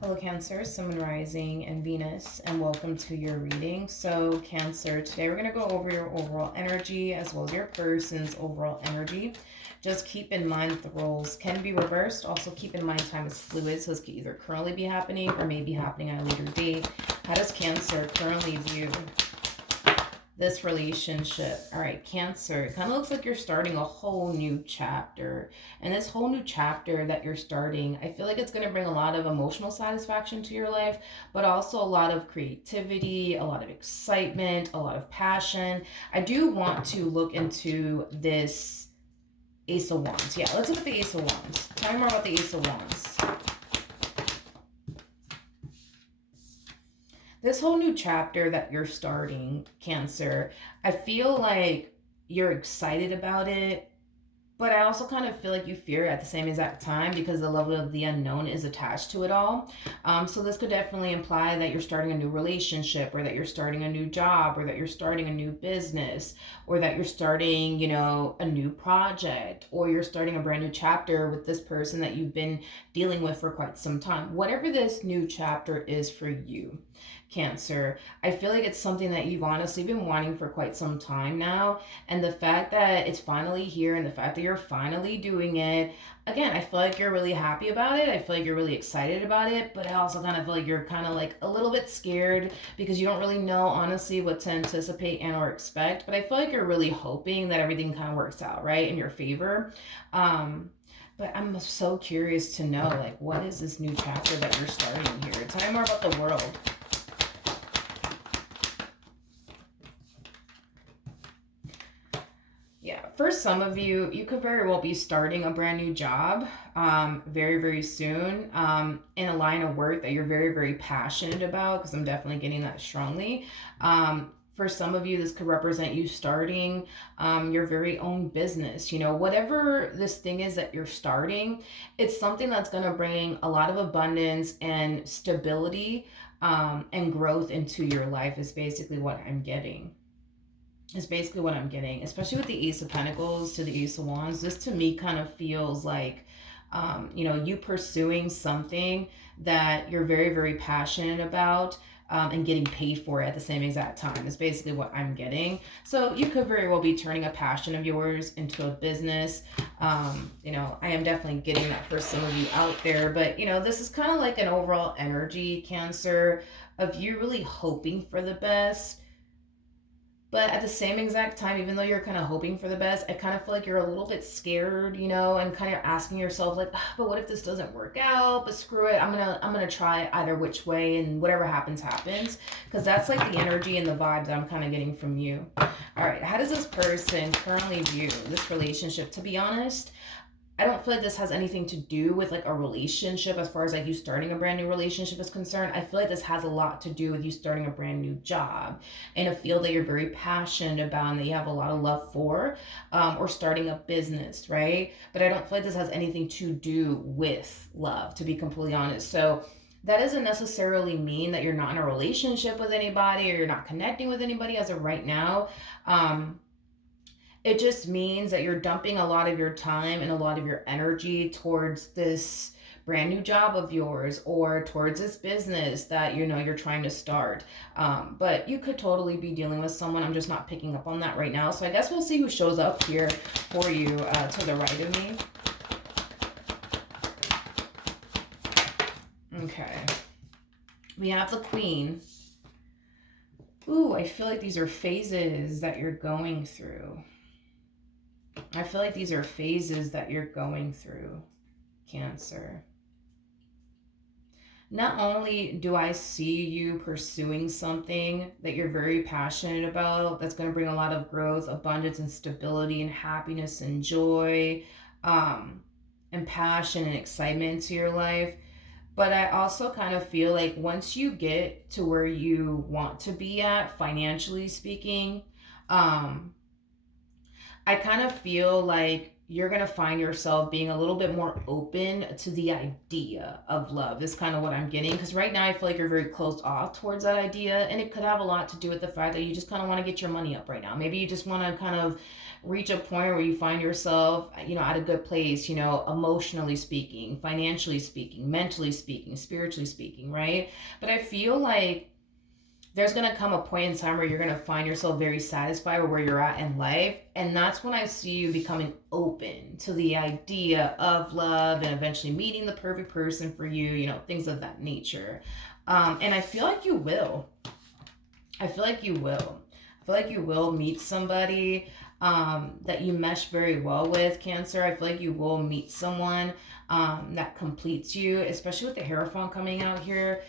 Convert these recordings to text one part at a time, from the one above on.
Hello Cancer, Sun, Rising, and Venus, and welcome to your reading. So Cancer, today we're going to go over your overall energy as well as your person's overall energy. Just keep in mind that the roles can be reversed. Also keep in mind time is fluid, so this could either currently be happening or may be happening at a later date. How does Cancer currently view this relationship? All right, Cancer, it kind of looks like you're starting a whole new chapter. And this whole new chapter that you're starting, I feel like it's going to bring a lot of emotional satisfaction to your life, but also a lot of creativity, a lot of excitement, a lot of passion. I do want to look into this Ace of Wands. Yeah, let's look at the Ace of Wands. Tell me more about the Ace of Wands. This whole new chapter that you're starting, Cancer, I feel like you're excited about it, but I also kind of feel like you fear it at the same exact time because the level of the unknown is attached to it all. So this could definitely imply that you're starting a new relationship, or that you're starting a new job, or that you're starting a new business, or that you're starting, a new project, or you're starting a brand new chapter with this person that you've been dealing with for quite some time. Whatever this new chapter is for you, Cancer, I feel like it's something that you've honestly been wanting for quite some time now. And the fact that it's finally here and the fact that you're finally doing it, again, I feel like you're really happy about it. I feel like you're really excited about it, but I also kind of feel like you're kind of like a little bit scared because you don't really know honestly what to anticipate and or expect. But I feel like you're really hoping that everything kind of works out, right, in your favor. But I'm so curious to know, like, what is this new chapter that you're starting here? Tell me more about the world. Yeah, for some of you, you could very well be starting a brand new job very, very soon in a line of work that you're very, very passionate about, because I'm definitely getting that strongly. For some of you, this could represent you starting your very own business. Whatever this thing is that you're starting, it's something that's going to bring a lot of abundance and stability and growth into your life, is basically what I'm getting. Is basically what I'm getting, especially with the Ace of Pentacles to the Ace of Wands. This to me kind of feels like, you pursuing something that you're very, very passionate about, and getting paid for it at the same exact time is basically what I'm getting. So you could very well be turning a passion of yours into a business. I am definitely getting that for some of you out there. But, this is kind of like an overall energy, Cancer, of you really hoping for the best. But at the same exact time, even though you're kind of hoping for the best, I kind of feel like you're a little bit scared, and kind of asking yourself like, but what if this doesn't work out? But screw it, I'm gonna try either which way, and whatever happens, happens. Because that's like the energy and the vibe that I'm kind of getting from you. All right, how does this person currently view this relationship? To be honest, I don't feel like this has anything to do with like a relationship as far as like you starting a brand new relationship is concerned. I feel like this has a lot to do with you starting a brand new job in a field that you're very passionate about and that you have a lot of love for, or starting a business, right? But I don't feel like this has anything to do with love, to be completely honest. So that doesn't necessarily mean that you're not in a relationship with anybody or you're not connecting with anybody as of right now. It just means that you're dumping a lot of your time and a lot of your energy towards this brand new job of yours, or towards this business that you're trying to start. But you could totally be dealing with someone. I'm just not picking up on that right now. So I guess we'll see who shows up here for you to the right of me. Okay. We have the Queen. Ooh, I feel like these are phases that you're going through. I feel like these are phases that you're going through, Cancer. Not only do I see you pursuing something that you're very passionate about, that's going to bring a lot of growth, abundance, and stability, and happiness, and joy, and passion, and excitement to your life, but I also kind of feel like once you get to where you want to be at, financially speaking, I kind of feel like you're going to find yourself being a little bit more open to the idea of love, is kind of what I'm getting. Because right now I feel like you're very closed off towards that idea. And it could have a lot to do with the fact that you just kind of want to get your money up right now. Maybe you just want to kind of reach a point where you find yourself, at a good place, emotionally speaking, financially speaking, mentally speaking, spiritually speaking, right? But I feel like there's going to come a point in time where you're going to find yourself very satisfied with where you're at in life. And that's when I see you becoming open to the idea of love and eventually meeting the perfect person for you, things of that nature. And I feel like you will. I feel like you will. I feel like you will meet somebody that you mesh very well with, Cancer. I feel like you will meet someone that completes you, especially with the Hierophant coming out here.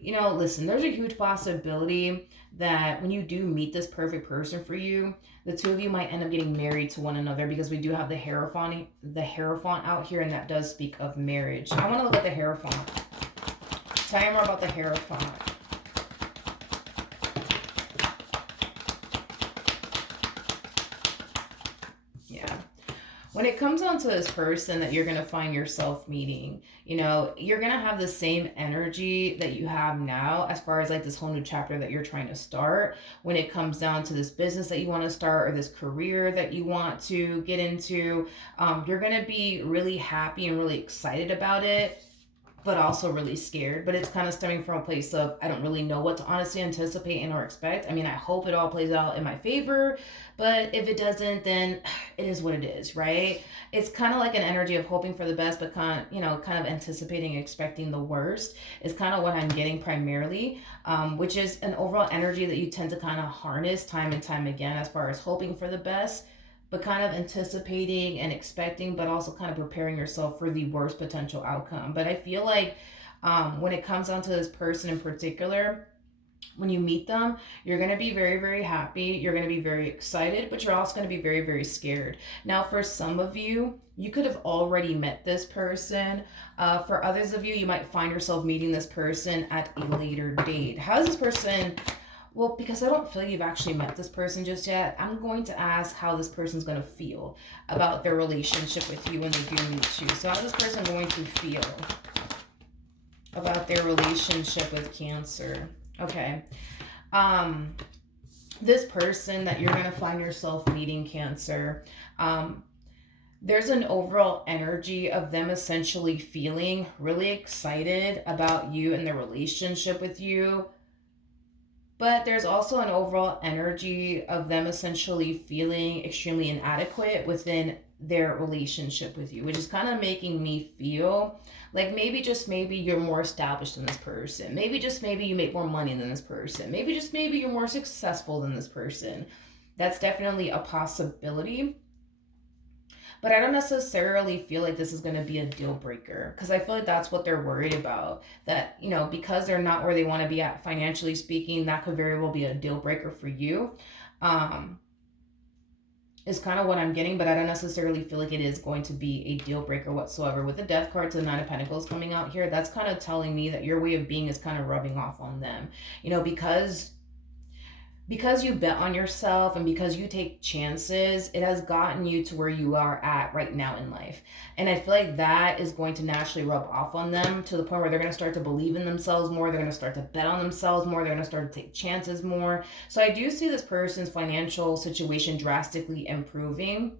Listen, there's a huge possibility that when you do meet this perfect person for you, the two of you might end up getting married to one another, because we do have the Hierophant out here, and that does speak of marriage. I want to look at the Hierophant. Tell me more about the Hierophant. Yeah. When it comes down to this person that you're going to find yourself meeting, you're going to have the same energy that you have now, as far as like this whole new chapter that you're trying to start. When it comes down to this business that you want to start, or this career that you want to get into, you're going to be really happy and really excited about it, but also really scared. But it's kind of stemming from a place of, I don't really know what to honestly anticipate and or expect. I mean, I hope it all plays out in my favor, but if it doesn't, then it is what it is, right? It's kind of like an energy of hoping for the best, but kind of anticipating and expecting the worst is kind of what I'm getting primarily, which is an overall energy that you tend to kind of harness time and time again, as far as hoping for the best, but kind of anticipating and expecting, but also kind of preparing yourself for the worst potential outcome. But I feel like when it comes down to this person in particular, when you meet them, you're going to be very, very happy. You're going to be very excited, but you're also going to be very, very scared. Now, for some of you, you could have already met this person. For others of you, you might find yourself meeting this person at a later date. How is this person... Well, because I don't feel you've actually met this person just yet, I'm going to ask how this person's going to feel about their relationship with you when they do meet you. So how is this person going to feel about their relationship with Cancer? Okay. This person that you're going to find yourself meeting, Cancer, there's an overall energy of them essentially feeling really excited about you and their relationship with you. But there's also an overall energy of them essentially feeling extremely inadequate within their relationship with you, which is kind of making me feel like maybe, just maybe, you're more established than this person. Maybe, just maybe, you make more money than this person. Maybe, just maybe, you're more successful than this person. That's definitely a possibility. But I don't necessarily feel like this is going to be a deal breaker, because I feel like that's what they're worried about. That, because they're not where they want to be at financially speaking, that could very well be a deal breaker for you. Is kind of what I'm getting, but I don't necessarily feel like it is going to be a deal breaker whatsoever. With the Death card to the Nine of Pentacles coming out here, that's kind of telling me that your way of being is kind of rubbing off on them. Because you bet on yourself and because you take chances, it has gotten you to where you are at right now in life. And I feel like that is going to naturally rub off on them, to the point where they're going to start to believe in themselves more. They're going to start to bet on themselves more. They're going to start to take chances more. So I do see this person's financial situation drastically improving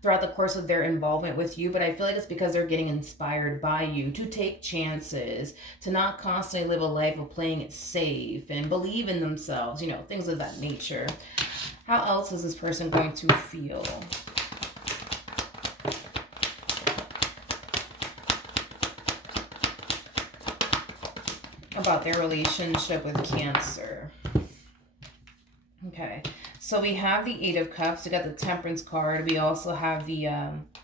throughout the course of their involvement with you, but I feel like it's because they're getting inspired by you to take chances, to not constantly live a life of playing it safe and believe in themselves, things of that nature. How else is this person going to feel about their relationship with Cancer? Okay, so we have the Eight of Cups. We got the Temperance card. We also have the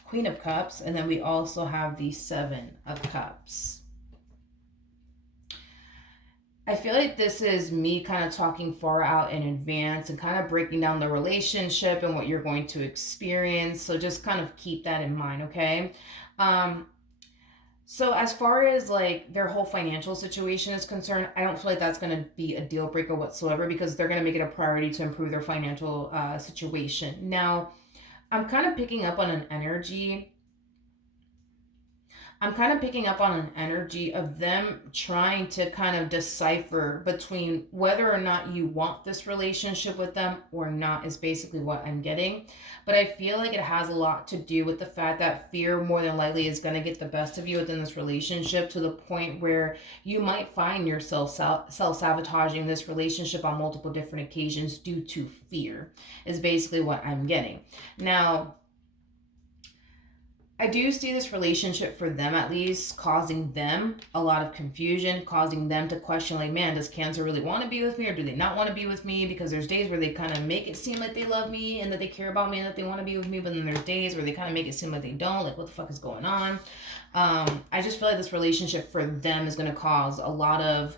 Queen of Cups. And then we also have the Seven of Cups. I feel like this is me kind of talking far out in advance and kind of breaking down the relationship and what you're going to experience. So just kind of keep that in mind, okay? So as far as like their whole financial situation is concerned, I don't feel like that's going to be a deal breaker whatsoever, because they're going to make it a priority to improve their financial situation. Now, I'm kind of picking up on an energy. I'm kind of picking up on an energy of them trying to kind of decipher between whether or not you want this relationship with them or not, is basically what I'm getting. But I feel like it has a lot to do with the fact that fear more than likely is going to get the best of you within this relationship, to the point where you might find yourself self-sabotaging this relationship on multiple different occasions due to fear, is basically what I'm getting. Now, I do see this relationship, for them at least, causing them a lot of confusion, causing them to question, like, man, does Cancer really want to be with me, or do they not want to be with me? Because there's days where they kind of make it seem like they love me and that they care about me and that they want to be with me, but then there's days where they kind of make it seem like they don't. Like, what the fuck is going on? I just feel like this relationship for them is going to cause a lot of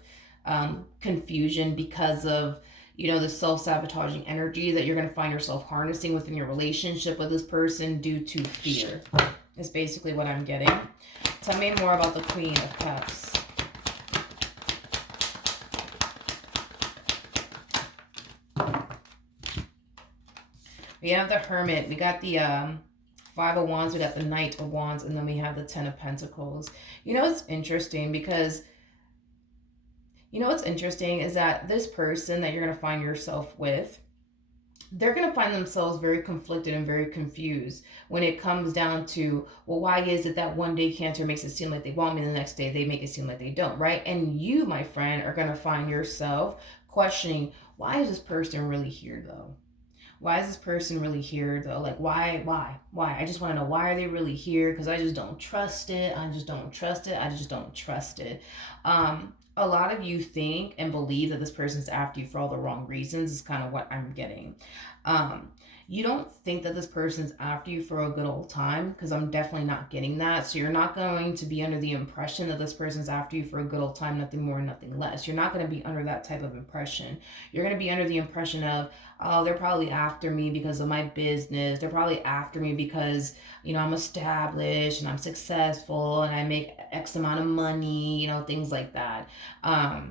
confusion because of, the self-sabotaging energy that you're going to find yourself harnessing within your relationship with this person due to fear, is basically what I'm getting. Tell me more about the Queen of Cups. We have the Hermit. We got the Five of Wands. We got the Knight of Wands. And then we have the Ten of Pentacles. It's interesting because... what's interesting is that this person that you're going to find yourself with, they're going to find themselves very conflicted and very confused when it comes down to, well, why is it that one day Cancer makes it seem like they want me, and the next day they make it seem like they don't, right? And you, my friend, are going to find yourself questioning, why is this person really here, though? Why is this person really here, though? Like, why? I just want to know, why are they really here? Because I just don't trust it. I just don't trust it. A lot of you think and believe that this person's after you for all the wrong reasons, is kind of what I'm getting. You don't think that this person's after you for a good old time, because I'm definitely not getting that. So you're not going to be under the impression that this person's after you for a good old time, nothing more, nothing less. You're not going to be under that type of impression. You're going to be under the impression of, oh, they're probably after me because of my business. They're probably after me because, I'm established and I'm successful and I make X amount of money, things like that. I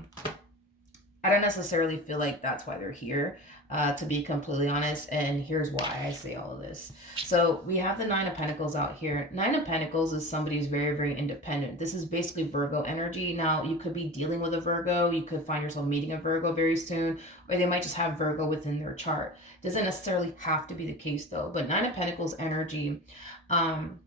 don't necessarily feel like that's why they're here, to be completely honest. And here's why I say all of this. So we have the Nine of Pentacles out here. Nine of Pentacles is somebody who's very, very independent. This is basically Virgo energy. Now, you could be dealing with a Virgo. You could find yourself meeting a Virgo very soon, or they might just have Virgo within their chart. Doesn't necessarily have to be the case, though. But Nine of Pentacles energy, again,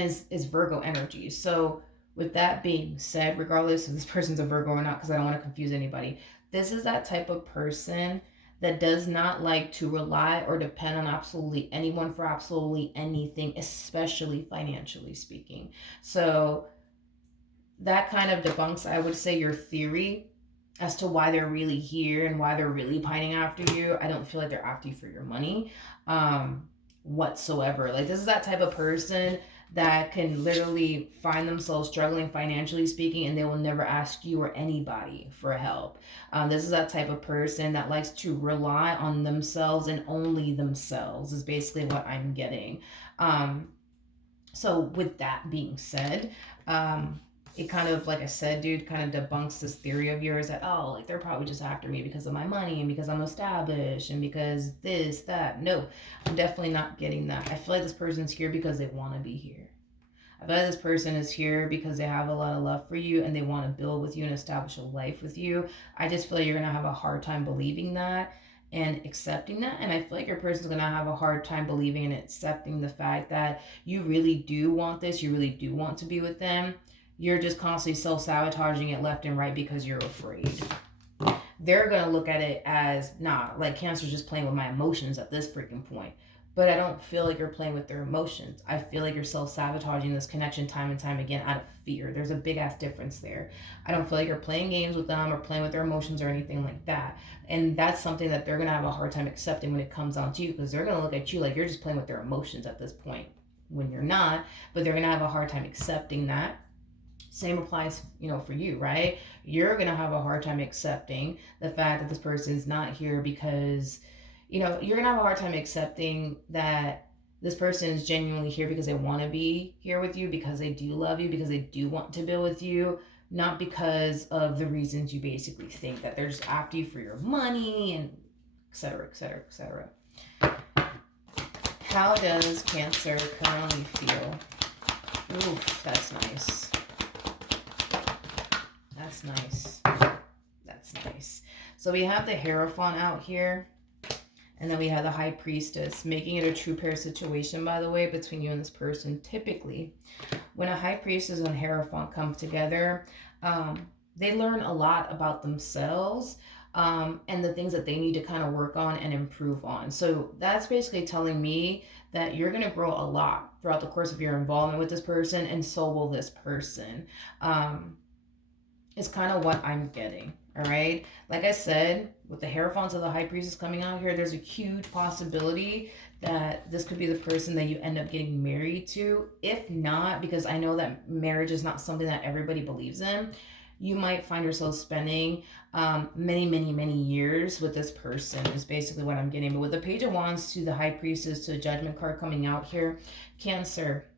is Virgo energy. So with that being said, regardless if this person's a Virgo or not, because I don't want to confuse anybody, this is that type of person that does not like to rely or depend on absolutely anyone for absolutely anything, especially financially speaking. So that kind of debunks, I would say, your theory as to why they're really here and why they're really pining after you. I don't feel like they're after you for your money whatsoever. Like, this is that type of person that can literally find themselves struggling financially speaking, and they will never ask you or anybody for help. This is that type of person that likes to rely on themselves and only themselves, is basically what I'm getting. So with that being said, it kind of, like I said, dude, kind of debunks this theory of yours that, oh, like, they're probably just after me because of my money and because I'm established and because this, that. No, I'm definitely not getting that. I feel like this person's here because they want to be here. I feel like this person is here because they have a lot of love for you and they want to build with you and establish a life with you. I just feel like you're going to have a hard time believing that and accepting that. And I feel like your person's going to have a hard time believing and accepting the fact that you really do want this. You really do want to be with them. You're just constantly self-sabotaging it left and right because you're afraid. They're going to look at it as, nah, like, Cancer's just playing with my emotions at this freaking point. But I don't feel like you're playing with their emotions. I feel like you're self-sabotaging this connection time and time again out of fear. There's a big-ass difference there. I don't feel like you're playing games with them or playing with their emotions or anything like that. And that's something that they're going to have a hard time accepting when it comes down to you, because they're going to look at you like you're just playing with their emotions at this point when you're not. But they're going to have a hard time accepting that. Same applies, for you, right? You're going to have a hard time accepting the fact that this person is not here because, you're going to have a hard time accepting that this person is genuinely here because they want to be here with you, because they do love you, because they do want to build with you, not because of the reasons you basically think that they're just after you for your money and et cetera, et cetera, et cetera. How does Cancer currently feel? Ooh, that's nice. That's nice. That's nice. So we have the Hierophant out here. And then we have the High Priestess, making it a true pair situation, by the way, between you and this person. Typically, when a High Priestess and Hierophant come together, they learn a lot about themselves, and the things that they need to kind of work on and improve on. So that's basically telling me that you're going to grow a lot throughout the course of your involvement with this person, and so will this person. Is kind of what I'm getting. All right. Like I said, with the Hierophant of the High Priestess coming out here, there's a huge possibility that this could be the person that you end up getting married to. If not, because I know that marriage is not something that everybody believes in, you might find yourself spending many years with this person, is basically what I'm getting. But with the Page of Wands to the High Priestess to the Judgment card coming out here, Cancer,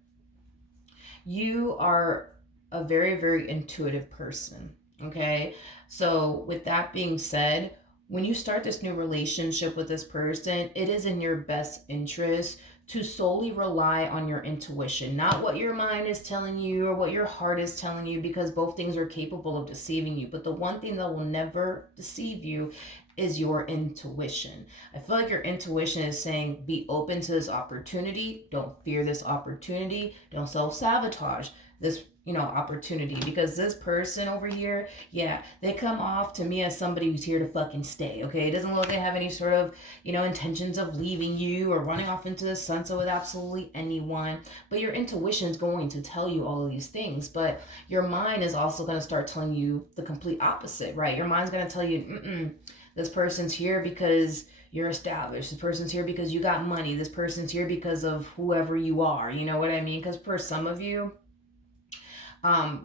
you are a very intuitive person. Okay, so with that being said, when you start this new relationship with this person, it is in your best interest to solely rely on your intuition, not what your mind is telling you or what your heart is telling you, because both things are capable of deceiving you. But the one thing that will never deceive you is your intuition. I feel like your intuition is saying, be open to this opportunity, don't fear this opportunity, don't self-sabotage this opportunity, because this person over here, yeah, they come off to me as somebody who's here to fucking stay. Okay, it doesn't look like they have any sort of intentions of leaving you or running off into the sunset with absolutely anyone. But your intuition is going to tell you all of these things, but your mind is also going to start telling you the complete opposite, right? Your mind's going to tell you, this person's here because you're established. This person's here because you got money. This person's here because of whoever you are. You know what I mean? Because for some of you,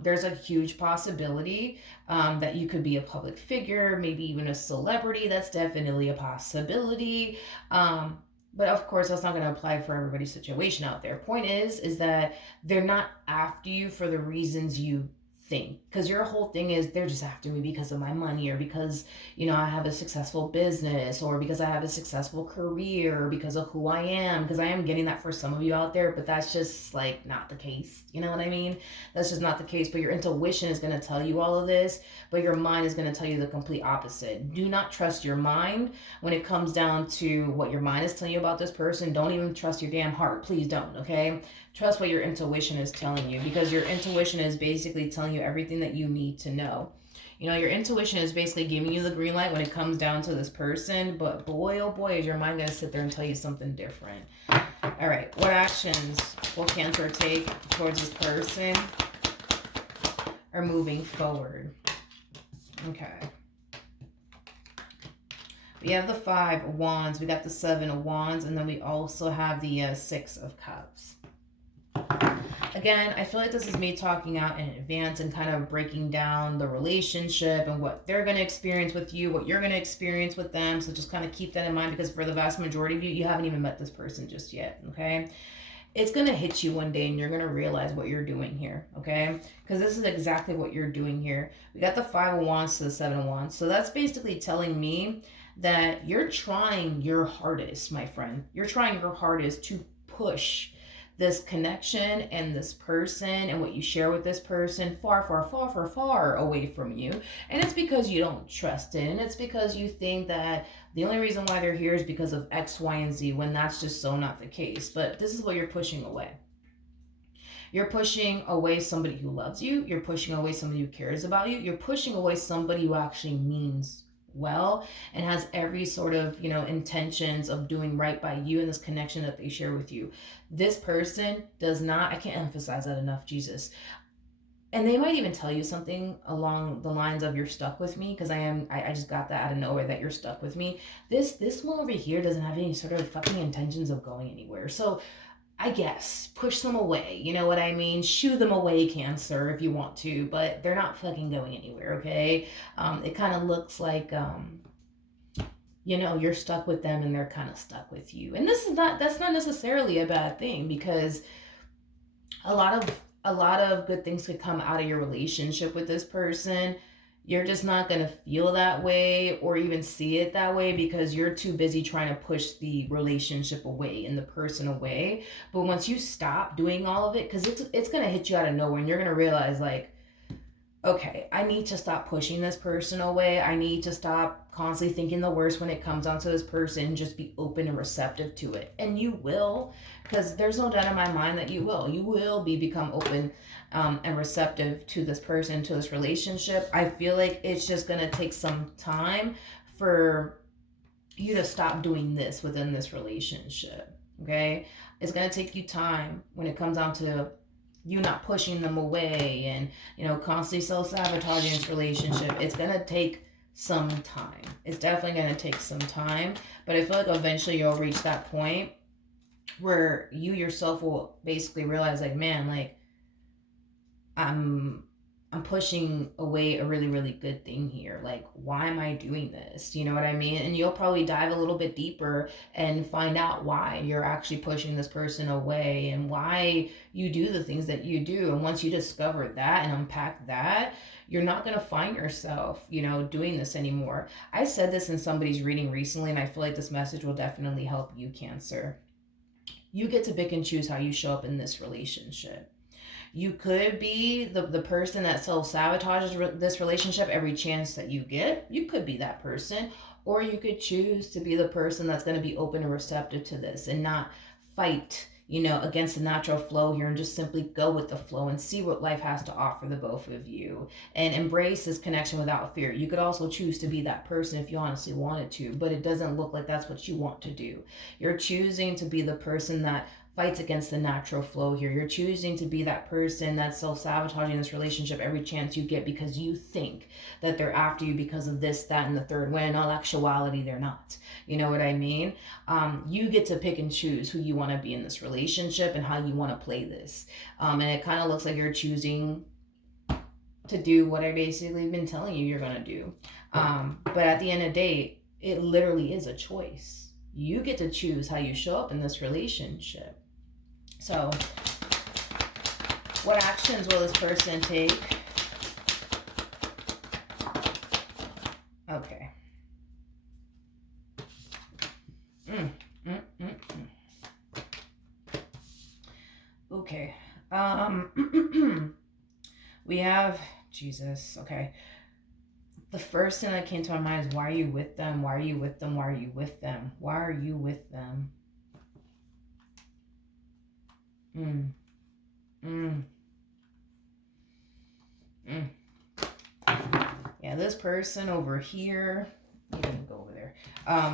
there's a huge possibility that you could be a public figure, maybe even a celebrity. That's definitely a possibility. But of course, that's not going to apply for everybody's situation out there. Point is that they're not after you for the reasons you think, because your whole thing is they're just after me because of my money, or because I have a successful business, or because I have a successful career, or because of who I am. Because I am getting that for some of you out there, but that's just like not the case. You know what I mean? That's just not the case. But your intuition is going to tell you all of this, but your mind is going to tell you the complete opposite. Do not trust your mind when it comes down to what your mind is telling you about this person. Don't even trust your damn heart. Please don't. Okay, trust what your intuition is telling you, because your intuition is basically telling you everything that you need to know. Your intuition is basically giving you the green light when it comes down to this person, but boy, oh boy, is your mind going to sit there and tell you something different. All right, what actions will Cancer take towards this person or moving forward? Okay. We have the 5 of Wands, we got the 7 of Wands, and then we also have the 6 of Cups. Again, I feel like this is me talking out in advance and kind of breaking down the relationship and what they're going to experience with you, what you're going to experience with them. So just kind of keep that in mind, because for the vast majority of you, you haven't even met this person just yet, okay? It's going to hit you one day and you're going to realize what you're doing here, okay? Because this is exactly what you're doing here. We got the 5 of Wands to the 7 of Wands. So that's basically telling me that you're trying your hardest, my friend. You're trying your hardest to push this connection and this person and what you share with this person far away from you. And it's because you don't trust it. And it's because you think that the only reason why they're here is because of X, Y, and Z, when that's just so not the case. But this is what you're pushing away. You're pushing away somebody who loves you. You're pushing away somebody who cares about you. You're pushing away somebody who actually means well and has every sort of intentions of doing right by you and this connection that they share with you. This person does not, I can't emphasize that enough, Jesus. And they might even tell you something along the lines of, you're stuck with me, because I just got that out of nowhere, that you're stuck with me. This one over here doesn't have any sort of fucking intentions of going anywhere. So I guess push them away, you know what I mean? Shoo them away, Cancer, if you want to, but they're not fucking going anywhere, okay? It kind of looks like you're stuck with them and they're kind of stuck with you. And that's not necessarily a bad thing, because a lot of good things could come out of your relationship with this person. you're just not going to feel that way or even see it that way because you're too busy trying to push the relationship away and the person away. But once you stop doing all of it, because it's going to hit you out of nowhere, and you're going to realize, like, okay, I need to stop pushing this person away. I need to stop constantly thinking the worst when it comes down to this person. Just be open and receptive to it. And you will, because there's no doubt in my mind that you will. You will become open and receptive to this person, to this relationship. I feel like it's just going to take some time for you to stop doing this within this relationship. Okay? It's going to take you time when it comes down to you not pushing them away and, constantly self-sabotaging this relationship. It's going to take some time. It's definitely going to take some time. But I feel like eventually you'll reach that point where you yourself will basically realize, like, man, like, I'm pushing away a really, really good thing here. Like, why am I doing this? You know what I mean? And you'll probably dive a little bit deeper and find out why you're actually pushing this person away and why you do the things that you do. And once you discover that and unpack that, you're not going to find yourself, doing this anymore. I said this in somebody's reading recently, and I feel like this message will definitely help you, Cancer. You get to pick and choose how you show up in this relationship. You could be the person that self-sabotages this relationship every chance that you get. You could be that person. Or you could choose to be the person that's going to be open and receptive to this and not fight, against the natural flow here, and just simply go with the flow and see what life has to offer the both of you and embrace this connection without fear. You could also choose to be that person if you honestly wanted to, but it doesn't look like that's what you want to do. You're choosing to be the person that fights against the natural flow here. You're choosing to be that person that's self-sabotaging this relationship every chance you get because you think that they're after you because of this, that, and the third, when in all actuality, they're not. You know what I mean? You get to pick and choose who you want to be in this relationship and how you want to play this. And it kind of looks like you're choosing to do what I basically been telling you you're going to do. But at the end of the day, it literally is a choice. You get to choose how you show up in this relationship. So, what actions will this person take? Okay. Okay. We have Jesus. Okay. The first thing that came to my mind is, why are you with them? Why are you with them? Why are you with them? Why are you with them? Yeah, this person over here, you can go over there.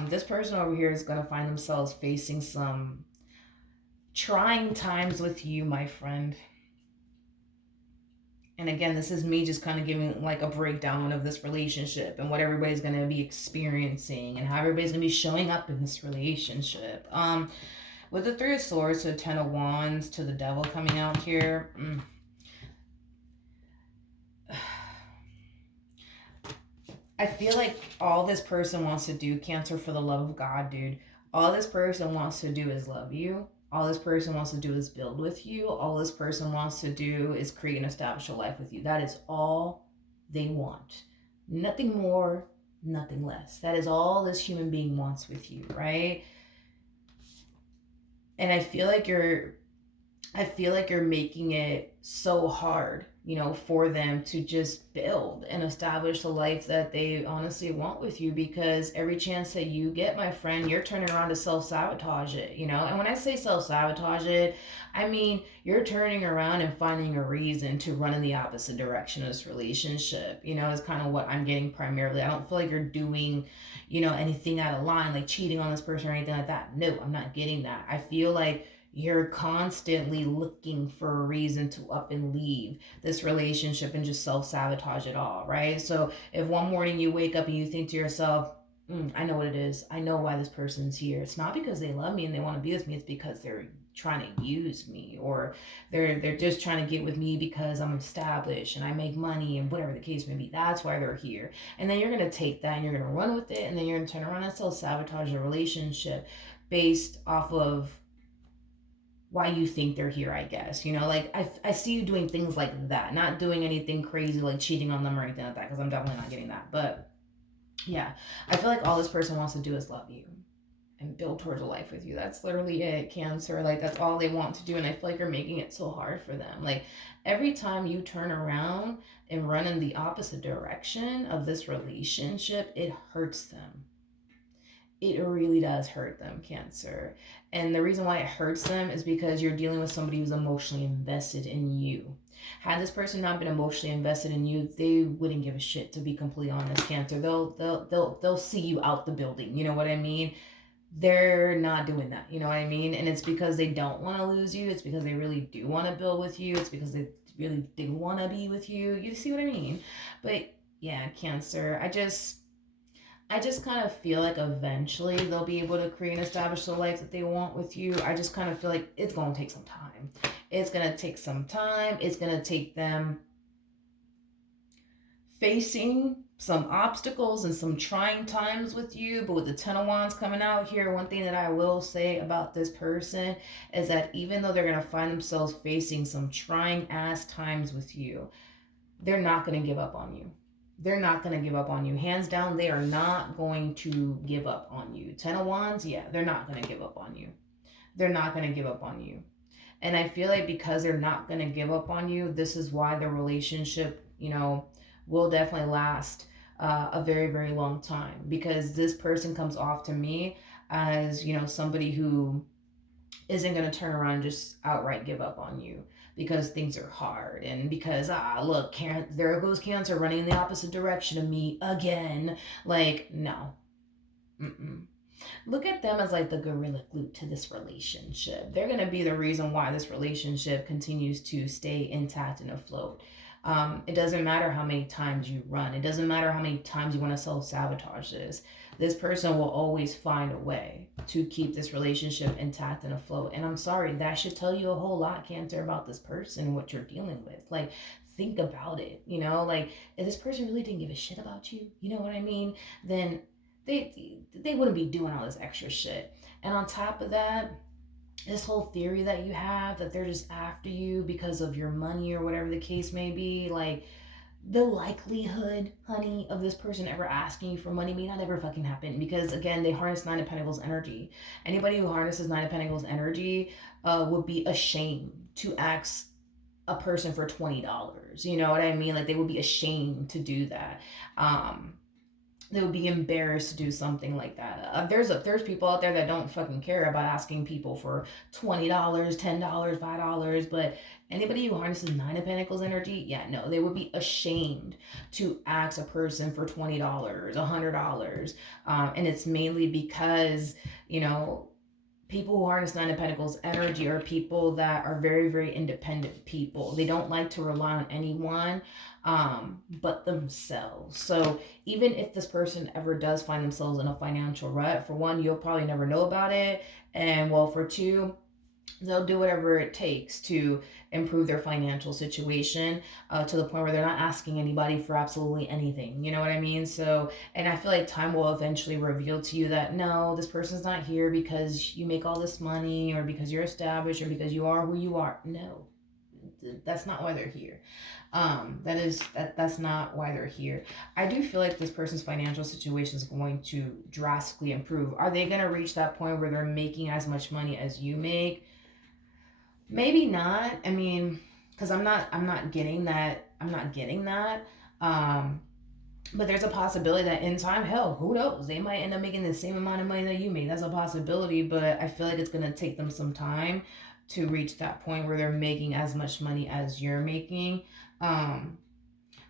This person over here is going to find themselves facing some trying times with you, my friend. And again, this is me just kind of giving like a breakdown of this relationship and what everybody's going to be experiencing and how everybody's going to be showing up in this relationship. With the Three of Swords to the Ten of Wands to the Devil coming out here. I feel like all this person wants to do, Cancer, for the love of God, dude. All this person wants to do is love you. All this person wants to do is build with you. All this person wants to do is create and establish a life with you. That is all they want. Nothing more, nothing less. That is all this human being wants with you, right? And I feel like you're making it so hard, for them to just build and establish the life that they honestly want with you, because every chance that you get, my friend, you're turning around to self-sabotage it, And when I say self-sabotage it, I mean, you're turning around and finding a reason to run in the opposite direction of this relationship, is kind of what I'm getting primarily. I don't feel like you're doing, anything out of line, like cheating on this person or anything like that. No, I'm not getting that. I feel like you're constantly looking for a reason to up and leave this relationship and just self-sabotage it all, right? So if one morning you wake up and you think to yourself, I know what it is. I know why this person's here. It's not because they love me and they want to be with me. It's because they're trying to use me, or they're just trying to get with me because I'm established and I make money and whatever the case may be. That's why they're here. And then you're going to take that and you're going to run with it, and then you're going to turn around and self-sabotage a relationship based off of why you think they're here, I guess. You know, like I see you doing things like that, not doing anything crazy like cheating on them or anything like that, because I'm definitely not getting that. But yeah, I feel like all this person wants to do is love you and build towards a life with you. That's literally it, Cancer. Like, that's all they want to do. And I feel like you're making it so hard for them. Like, every time you turn around and run in the opposite direction of this relationship, it hurts them. It really does hurt them, Cancer. And the reason why it hurts them is because you're dealing with somebody who's emotionally invested in you. Had this person not been emotionally invested in you, they wouldn't give a shit, to be completely honest, Cancer. They'll see you out the building. You know what I mean? They're not doing that. You know what I mean? And it's because they don't want to lose you. It's because they really do want to build with you. It's because they really do want to be with you. You see what I mean? But yeah, Cancer, I just kind of feel like eventually they'll be able to create and establish the life that they want with you. I just kind of feel like it's going to take some time. It's going to take some time. It's going to take them facing some obstacles and some trying times with you. But with the Ten of Wands coming out here, one thing that I will say about this person is that even though they're going to find themselves facing some trying ass times with you, they're not going to give up on you. They're not going to give up on you. Hands down, they are not going to give up on you. Ten of Wands, yeah, they're not going to give up on you. They're not going to give up on you. And I feel like because they're not going to give up on you, this is why the relationship, will definitely last a very, very long time. Because this person comes off to me as, somebody who isn't going to turn around and just outright give up on you because things are hard, and because look, there goes Cancer running in the opposite direction of me again. Like, no. Mm-mm. Look at them as like the gorilla glue to this relationship. They're going to be the reason why this relationship continues to stay intact and afloat. It doesn't matter how many times you run. It doesn't matter how many times you want to self-sabotage this. This person will always find a way to keep this relationship intact and afloat. And I'm sorry, that should tell you a whole lot, Cancer, about this person, what you're dealing with. Like, think about it, like, if this person really didn't give a shit about you, you know what I mean? Then they wouldn't be doing all this extra shit. And on top of that, this whole theory that you have that they're just after you because of your money or whatever the case may be, like, the likelihood, honey, of this person ever asking you for money may not ever fucking happen, because again, they harness Nine of Pentacles energy. Anybody who harnesses Nine of Pentacles energy would be ashamed to ask a person for $20. You know what I mean? Like, they would be ashamed to do that. They would be embarrassed to do something like that. There's people out there that don't fucking care about asking people for $20, $10, $5, but anybody who harnesses Nine of Pentacles energy, yeah, no, they would be ashamed to ask a person for $20, $100, and it's mainly because people who harness Nine of Pentacles energy are people that are very, very independent people. They don't like to rely on anyone but themselves. So even if this person ever does find themselves in a financial rut, for one, you'll probably never know about it. And well, for two, they'll do whatever it takes to improve their financial situation to the point where they're not asking anybody for absolutely anything. You know what I mean? So, and I feel like time will eventually reveal to you that no, this person's not here because you make all this money or because you're established or because you are who you are. No, that's not why they're here. That's not why they're here. I do feel like this person's financial situation is going to drastically improve. Are they going to reach that point where they're making as much money as you make? Maybe not. I mean, because I'm not getting that. I'm not getting that. But there's a possibility that in time, hell, who knows? They might end up making the same amount of money that you make. That's a possibility, but I feel like it's gonna take them some time to reach that point where they're making as much money as you're making.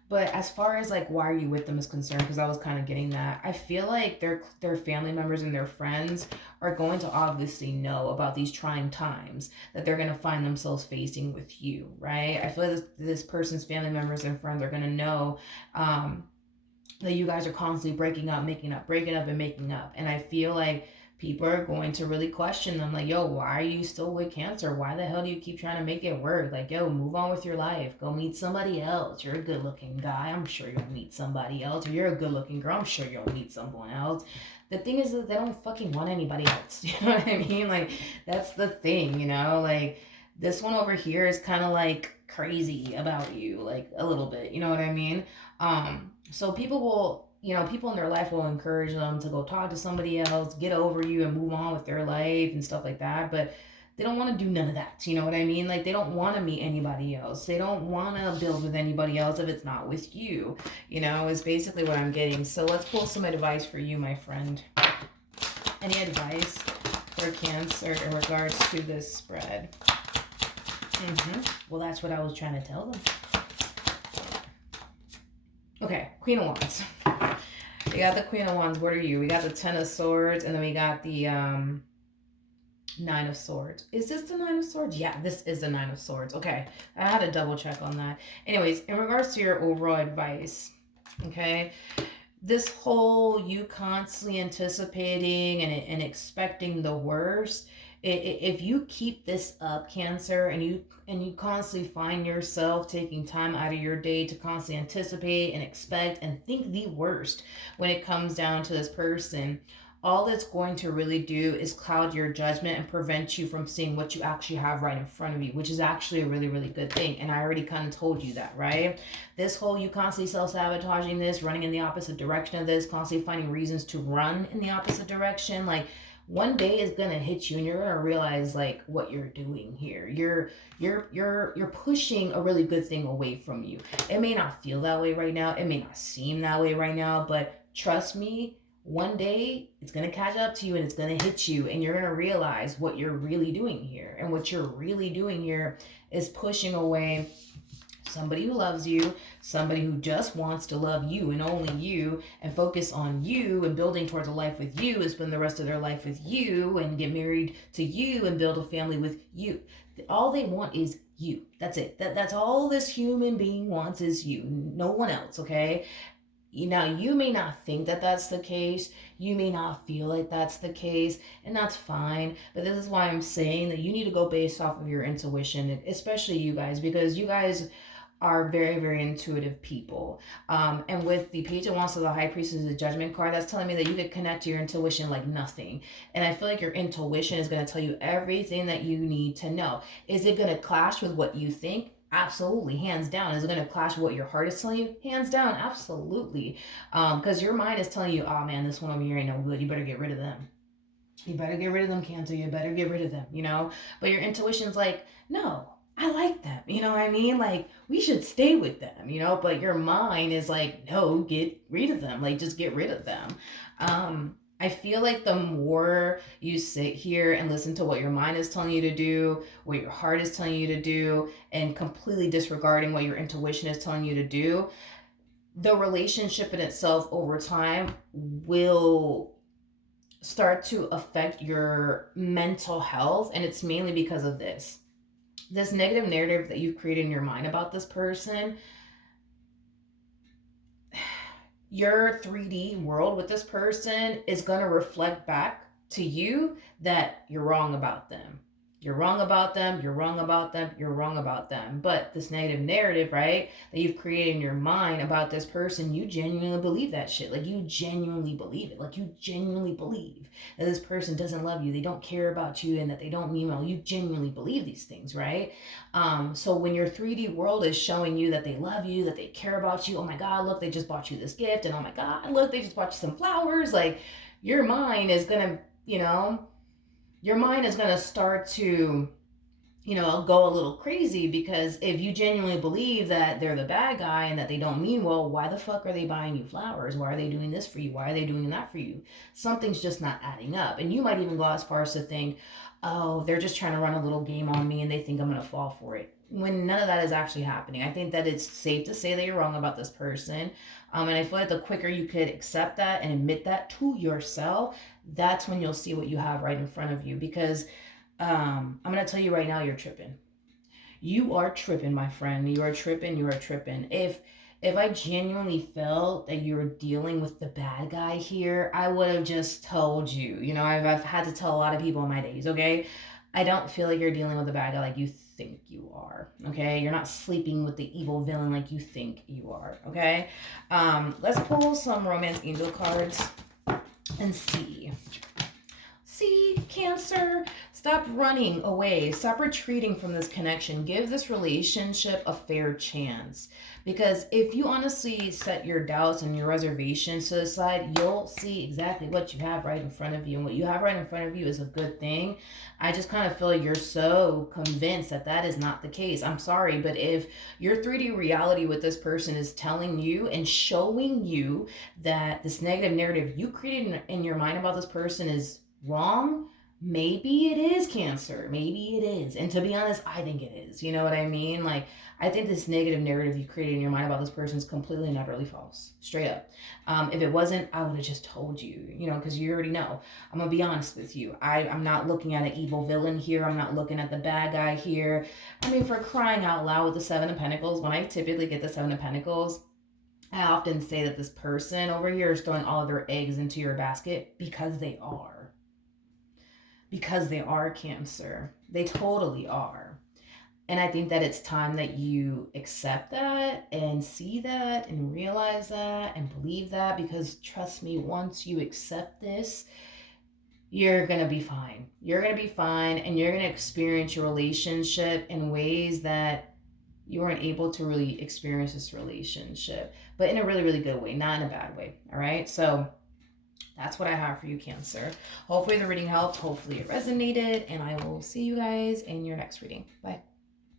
But as far as like why are you with them is concerned, because I was kind of getting that, I feel like their family members and their friends are going to obviously know about these trying times that they're going to find themselves facing with you, right? I feel like this person's family members and friends are going to know that you guys are constantly breaking up, making up, breaking up and making up. And I feel like People are going to really question them, like, yo, why are you still with Cancer? Why the hell do you keep trying to make it work? Like, yo, move on with your life. Go meet somebody else. You're a good looking guy. I'm sure you'll meet somebody else. Or you're a good looking girl. I'm sure you'll meet someone else. The thing is that they don't fucking want anybody else. You know what I mean? Like, that's the thing, you know? Like, this one over here is kind of like crazy about you, like a little bit. You know what I mean? So people will, people in their life will encourage them to go talk to somebody else, get over you, and move on with their life and stuff like that. But they don't want to do none of that. You know what I mean? Like, they don't want to meet anybody else. They don't want to build with anybody else if it's not with you. Is basically what I'm getting. So let's pull some advice for you, my friend. Any advice for Cancer in regards to this spread? Well, that's what I was trying to tell them. Okay, Queen of Wands. We got the Queen of Wands. What are you? We got the Ten of Swords, and then we got the Nine of Swords. Is this the Nine of Swords? Yeah, this is the Nine of Swords. Okay, I had to double check on that. Anyways, in regards to your overall advice, okay, this whole you constantly anticipating and expecting the worst, if you keep this up, Cancer, and you constantly find yourself taking time out of your day to constantly anticipate and expect and think the worst when it comes down to this person, all it's going to really do is cloud your judgment and prevent you from seeing what you actually have right in front of you, which is actually a really, really good thing. And I already kind of told you that, right? This whole you constantly self-sabotaging this, running in the opposite direction of this, constantly finding reasons to run in the opposite direction, like, one day is gonna hit you and you're gonna realize like what you're doing here. You're pushing a really good thing away from you. It may not feel that way right now, it may not seem that way right now, but trust me, one day it's gonna catch up to you and it's gonna hit you, and you're gonna realize what you're really doing here. And what you're really doing here is pushing away somebody who loves you, somebody who just wants to love you and only you, and focus on you and building towards a life with you, and spend the rest of their life with you and get married to you and build a family with you. All they want is you. That's it. That's all this human being wants is you. No one else, okay? Now, you may not think that that's the case. You may not feel like that's the case, and that's fine. But this is why I'm saying that you need to go based off of your intuition, especially you guys, because you guys are very, very intuitive people. And with the Page of Wands to the High Priestess of the Judgment card, that's telling me that you could connect to your intuition like nothing. And I feel like your intuition is going to tell you everything that you need to know. Is it going to clash with what you think? Absolutely, hands down. Is it going to clash with what your heart is telling you? Hands down, absolutely. Because your mind is telling you, oh man, this one over here ain't no good. You better get rid of them. You better get rid of them, Cancer. You better get rid of them, But your intuition's like, no, I like them. You know what I mean? Like, we should stay with them, But your mind is like, no, get rid of them. Like, just get rid of them. I feel like the more you sit here and listen to what your mind is telling you to do, what your heart is telling you to do, and completely disregarding what your intuition is telling you to do, the relationship in itself over time will start to affect your mental health. And it's mainly because of this negative narrative that you've created in your mind about this person. Your 3D world with this person is going to reflect back to you that you're wrong about them. You're wrong about them, you're wrong about them, you're wrong about them. But this negative narrative, right, that you've created in your mind about this person, you genuinely believe that shit. Like, you genuinely believe it. Like, you genuinely believe that this person doesn't love you, they don't care about you, and that they don't mean well. You genuinely believe these things, right? So when your 3D world is showing you that they love you, that they care about you, oh my God, look, they just bought you this gift, and oh my God, look, they just bought you some flowers, like, your mind is gonna, your mind is going to start to, go a little crazy, because if you genuinely believe that they're the bad guy and that they don't mean well, why the fuck are they buying you flowers? Why are they doing this for you? Why are they doing that for you? Something's just not adding up. And you might even go as far as to think, oh, they're just trying to run a little game on me and they think I'm going to fall for it. When none of that is actually happening. I think that it's safe to say that you're wrong about this person. And I feel like the quicker you could accept that and admit that to yourself, that's when you'll see what you have right in front of you. Because I'm going to tell you right now, you're tripping. You are tripping, my friend. You are tripping. You are tripping. If if I genuinely felt that you were dealing with the bad guy here, I would have just told you. You know, I've had to tell a lot of people in my days, okay? I don't feel like you're dealing with the bad guy like you think you are, okay? You're not sleeping with the evil villain like you think you are, okay? Let's pull some romance angel cards and see. See, Cancer, stop running away. Stop retreating from this connection. Give this relationship a fair chance. Because if you honestly set your doubts and your reservations to the side, you'll see exactly what you have right in front of you. And what you have right in front of you is a good thing. I just kind of feel like you're so convinced that that is not the case. I'm sorry, but if your 3D reality with this person is telling you and showing you that this negative narrative you created in your mind about this person is wrong, maybe it is, Cancer, maybe it is. And to be honest, I think it is. You know what I mean? Like, I think this negative narrative you created in your mind about this person is completely and utterly false, straight up. If it wasn't, I would have just told you, you know, because you already know. I'm gonna be honest with you. I'm not looking at an evil villain here. I'm not looking at the bad guy here. I mean, for crying out loud, with the Seven of Pentacles, when I typically get the Seven of Pentacles, I often say that this person over here is throwing all of their eggs into your basket, because they are. Because they are, Cancer. They totally are. And I think that it's time that you accept that and see that and realize that and believe that, because trust me, once you accept this, you're going to be fine. You're going to be fine, and you're going to experience your relationship in ways that you weren't able to really experience this relationship, but in a really, really good way, not in a bad way. All right. So that's what I have for you, Cancer. Hopefully the reading helped. Hopefully it resonated, and I will see you guys in your next reading. Bye.